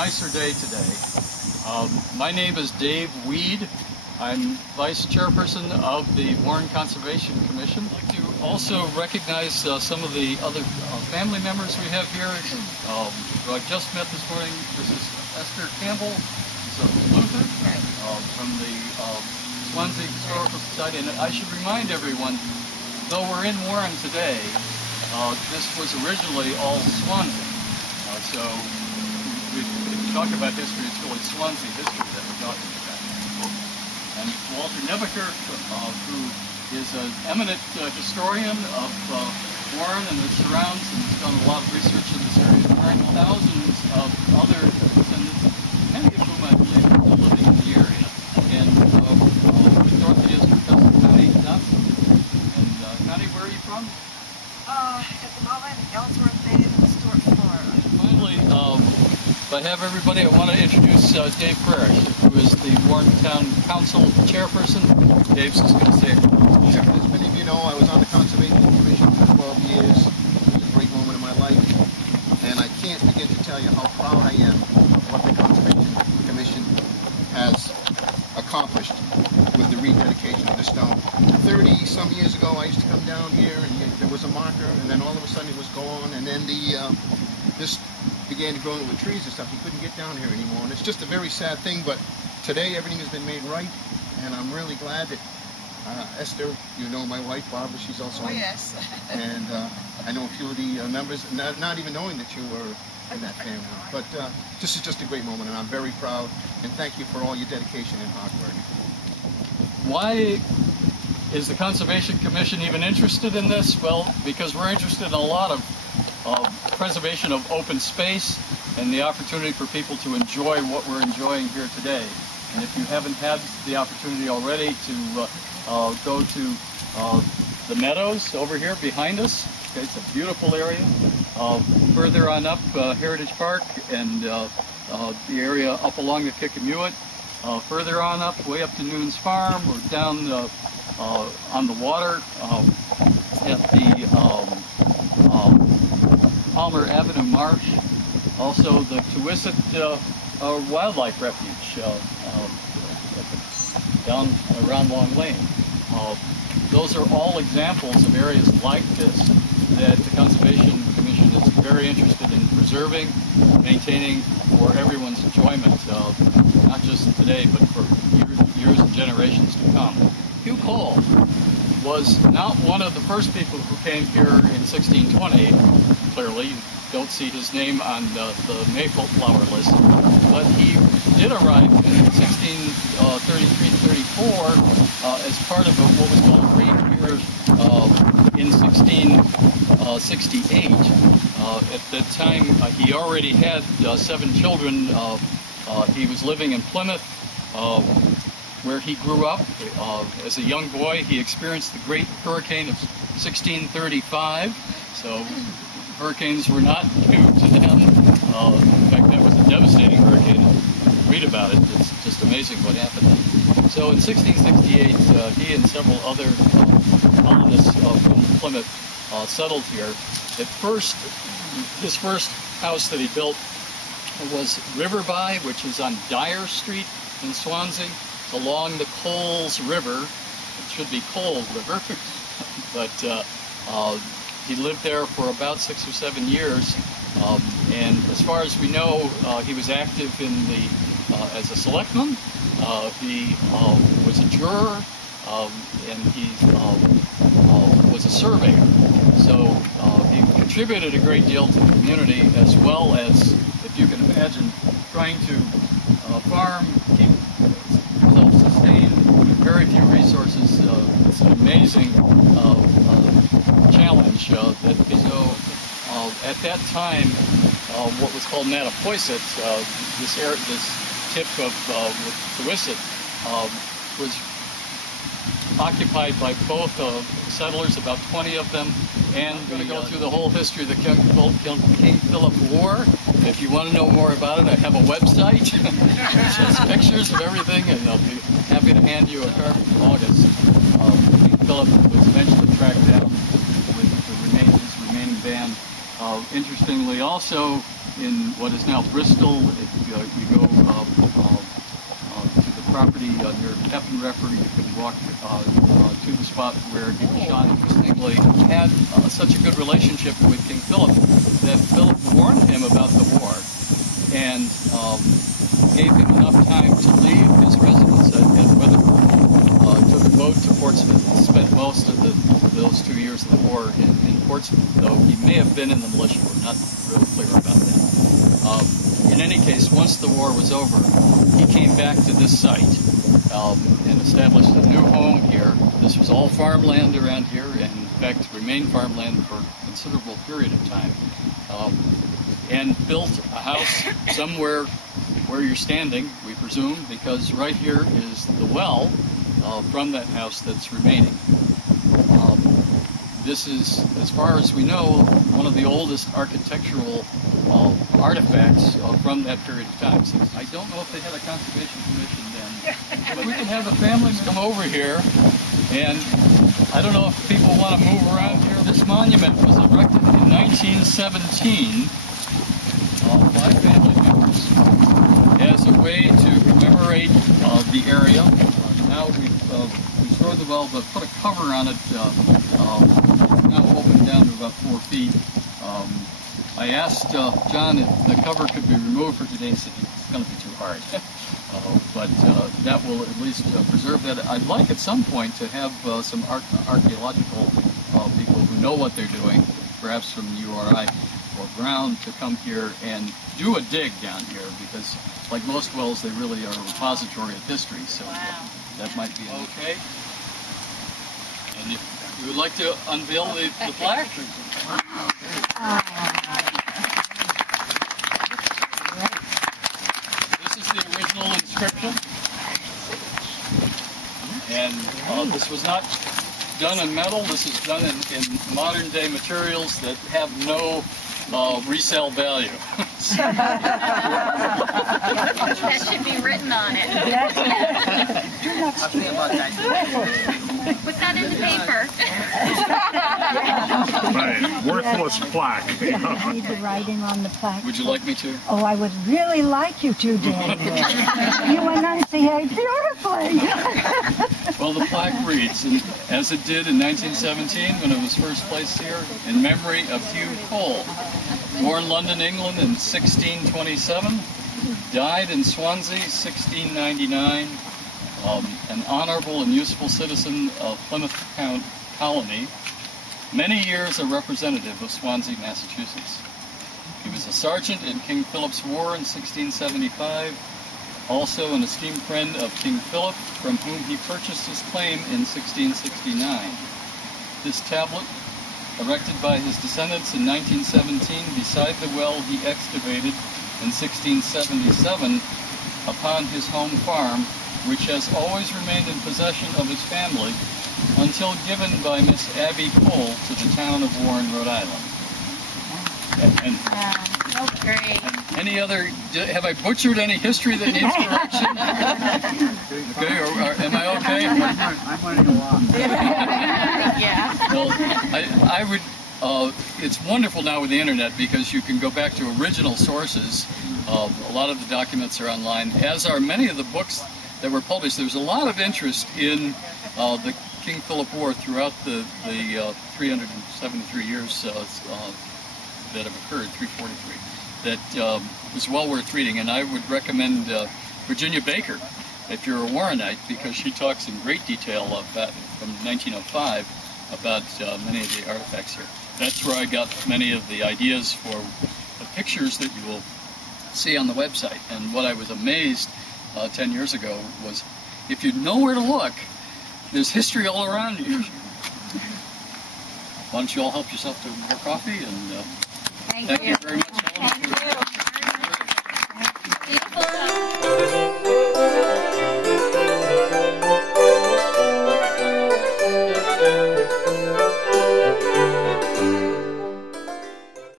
nicer day today. My name is Dave Weed. I'm Vice Chairperson of the Warren Conservation Commission. I'd like to also recognize some of the other family members we have here who I just met this morning. This is Esther Campbell, who's a Luther from the Swansea Historical Society. And I should remind everyone, though we're in Warren today, this was originally all Swansea. So if you talk about history, it's really Swansea history that we're talking about. And Walter Nebaker, who is an eminent historian of Warren and its surrounds, and has done a lot of research in this area, and thousands of other descendants, many of whom I believe are still living in the area. And Dorothy is Professor Connie Johnson. And Connie, where are you from? At the moment, Ellsworth, Maine, Stuart, Florida. Finally, if I have everybody, I want to introduce Dave Parrish, who is the Warren Town Council Chairperson. Dave's just going to say it. As many of you know, I was on the Conservation Commission for 12 years. It was a great moment in my life. And I can't begin to tell you how proud I am of what the Conservation Commission has accomplished with the rededication of the stone. 30-some years ago, I used to come down here, and there was a marker, and then all of a sudden it was gone, and then this began to grow into trees and stuff. You couldn't get down here anymore, and it's just a very sad thing, but today everything has been made right, and I'm really glad that Esther, you know my wife, Barbara, she's also on. Yes. And I know a few of the members, not even knowing that you were in that family. But this is just a great moment, and I'm very proud, and thank you for all your dedication and hard work. Why is the Conservation Commission even interested in this? Well, because we're interested in a lot of preservation of open space and the opportunity for people to enjoy what we're enjoying here today. And if you haven't had the opportunity already to go to the meadows over here behind us, okay, it's a beautiful area. Further on up, Heritage Park and the area up along the Kickemuit. Further on up, way up to Noon's Farm, or down on the water at the Palmer Avenue Marsh. Also the Tuisset Wildlife Refuge down around Long Lane. Those are all examples of areas like this that the Conservation Commission is very interested in preserving, maintaining for everyone's enjoyment, not just today, but for years and generations to come. Hugh Cole was not one of the first people who came here in 1620. Clearly, you don't see his name on the Mayflower list, but he did arrive in 1633-34 as part of what was called a raid here in 1668. At that time, he already had 7 children. He was living in Plymouth, where he grew up. As a young boy, he experienced the great hurricane of 1635. So hurricanes were not new to them. In fact, that was a devastating hurricane. Read about it. It's just amazing what happened. So in 1668, he and several other colonists from Plymouth settled here. At first, his first house that he built was Riverby, which is on Dyer Street in Swansea. It's along the Coles River. It should be Cole River, but he lived there for about 6 or 7 years. And as far as we know, he was active in the as a selectman. He was a juror, and he was a surveyor. So he contributed a great deal to the community, as well as, if you can imagine, trying to farm, keep self-sustained with very few resources. It's an amazing challenge. At that time, what was called Mattapoisett, this tip of Tuisset, was occupied by both settlers, about 20 of them, and I'm going to go through the whole history of the King Philip War. If you want to know more about it, I have a website which has pictures of everything, and I'll be happy to hand you a card from August. King Philip was eventually tracked down with his remaining band. Interestingly, also, in what is now Bristol. If you go to the property near Kickemuit, you can walk to the spot where he was shot. Interestingly, had such a good relationship with King Philip that Philip warned him about the war and gave him enough time to leave his residence at Weatherford. Took a boat to Portsmouth, spent most of those 2 years of the war in Portsmouth, though he may have been in the militia. We're not real clear about that. In any case, once the war was over, he came back to this site and established a new home here. This was all farmland around here, and in fact remained farmland for a considerable period of time. And built a house somewhere where you're standing, we presume, because right here is the well from that house that's remaining. This is, as far as we know, one of the oldest architectural artifacts from that period of time. So I don't know if they had a conservation commission then, but we can have the families come over here, and I don't know if people want to move around here. This monument was erected in 1917 by family members as a way to commemorate the area. Now we've restored the well, but put a cover on it, now opened down to about 4 feet. I asked John if the cover could be removed for today. He said it's going to be too hard. But that will at least preserve that. I'd like at some point to have some archaeological people who know what they're doing, perhaps from URI or Brown, to come here and do a dig down here, because like most wells, they really are a repository of history. So that might be okay. And if you would like to unveil the plaque. This is the original inscription. And this was not done in metal. This is done in modern day materials that have no resale value. That should be written on it. Put that in the paper. Right, worthless plaque. I need the writing on the plaque. Would you like me to? Oh, I would really like you to, Daniel. You enunciate beautifully. Well, the plaque reads, as it did in 1917 when it was first placed here, in memory of Hugh Cole, born London, England in 1627, died in Swansea 1699, an honorable and useful citizen of Plymouth Colony, many years a representative of Swansea, Massachusetts. He was a sergeant in King Philip's War in 1675, also an esteemed friend of King Philip, from whom he purchased his claim in 1669. This tablet, erected by his descendants in 1917 beside the well he excavated in 1677 upon his home farm, which has always remained in possession of his family until given by Miss Abby Cole to the town of Warren, Rhode Island. Oh, great. Any other, have I butchered any history that needs correction? Okay, or am I okay? I'm going to go on. Yeah. Well, I would, it's wonderful now with the internet because you can go back to original sources. A lot of the documents are online, as are many of the books that were published. There's a lot of interest in the King Philip War throughout the 373 years that have occurred, 343, that is well worth reading. And I would recommend Virginia Baker, if you're a Warrenite, because she talks in great detail about, from 1905, about many of the artifacts here. That's where I got many of the ideas for the pictures that you will see on the website. And what I was amazed 10 years ago was, if you know where to look, there's history all around you. Why don't you all help yourself to more coffee, and thank you very much.